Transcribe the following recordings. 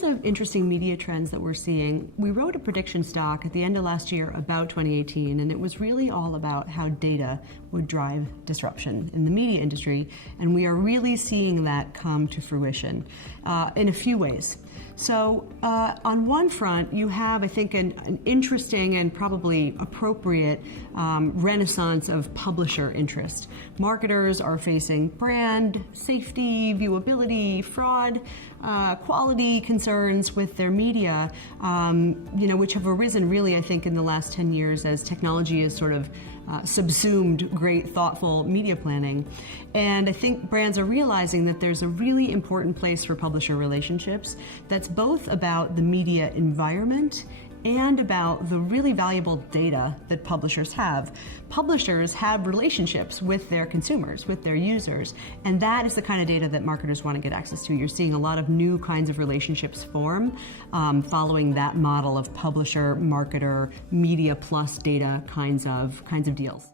terms of interesting media trends that we're seeing, we wrote a prediction stock at the end of last year about 2018, and it was really all about how data would drive disruption in the media industry, and we are really seeing that come to fruition in a few ways. So on one front, you have, I think, an interesting and probably appropriate renaissance of publisher interest. Marketers are facing brand safety, viewability, fraud, quality concerns with their media, which have arisen really, I think, in the last 10 years as technology has sort of subsumed great, thoughtful media planning. And I think brands are realizing that there's a really important place for publisher relationships that's both about the media environment and about the really valuable data that publishers have. Publishers have relationships with their consumers, with their users, and that is the kind of data that marketers want to get access to. You're seeing a lot of new kinds of relationships form following that model of publisher, marketer, media plus data kinds of deals.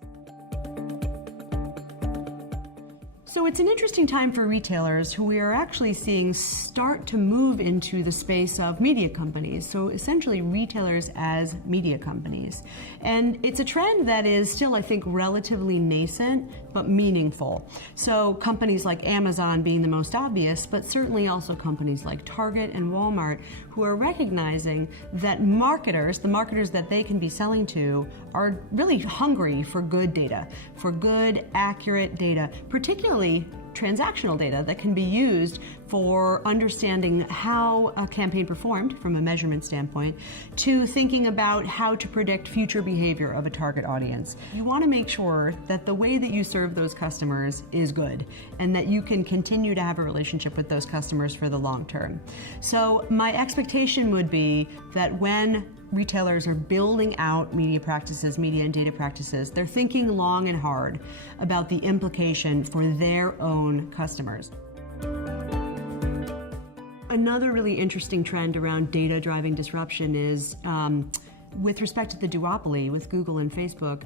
So it's an interesting time for retailers who we are actually seeing start to move into the space of media companies. So essentially retailers as media companies. And it's a trend that is still, I think, relatively nascent, but meaningful. So companies like Amazon being the most obvious, but certainly also companies like Target and Walmart who are recognizing that marketers, the marketers that they can be selling to, are really hungry for good data, for good, accurate data, particularly transactional data that can be used for understanding how a campaign performed from a measurement standpoint, to thinking about how to predict future behavior of a target audience. You want to make sure that the way that you serve those customers is good and that you can continue to have a relationship with those customers for the long term. So my expectation would be that when retailers are building out media practices, media and data practices, they're thinking long and hard about the implication for their own customers. Another really interesting trend around data driving disruption is with respect to the duopoly with Google and Facebook.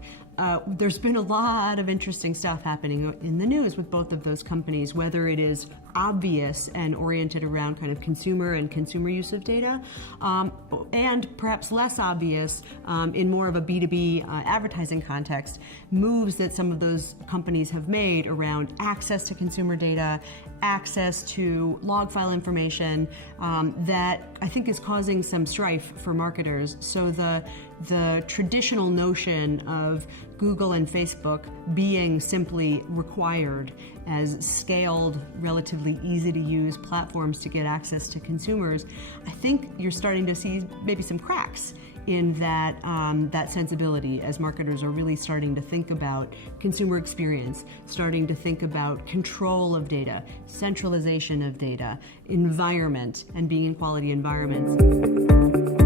There's been a lot of interesting stuff happening in the news with both of those companies, whether it is obvious and oriented around kind of consumer and consumer use of data, and perhaps less obvious in more of a B2B advertising context, moves that some of those companies have made around access to consumer data, access to log file information that I think is causing some strife for marketers. So the traditional notion of Google and Facebook being simply required as scaled, relatively easy to use platforms to get access to consumers, I think you're starting to see maybe some cracks in that sensibility as marketers are really starting to think about consumer experience, starting to think about control of data, centralization of data, environment, and being in quality environments.